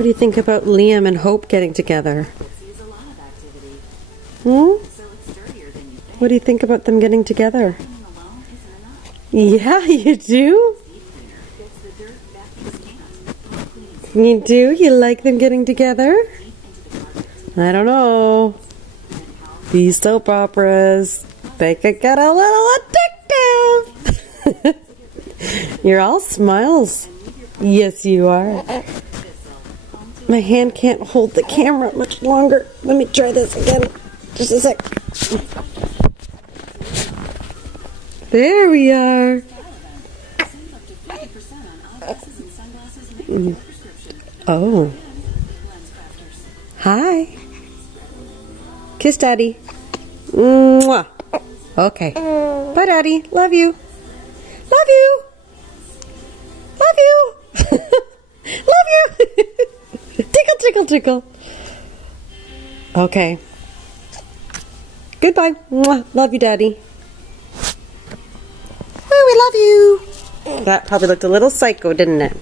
What do you think about Liam and Hope getting together? Hmm? What do you think about them getting together? Yeah, you do? You do? You like them getting together? I don't know. These soap operas, they could get a little addictive. You're all smiles. Yes, you are. My hand can't hold the camera much longer. Let me try this again. Just a sec. There we are. Oh. Hi. Kiss Daddy. Mwah. Okay. Bye, Daddy. Love you. Love you. Love you. Love you. Tickle, tickle, tickle. Okay. Goodbye. Mwah. Love you, Daddy. Oh, we love you. That probably looked a little psycho, didn't it?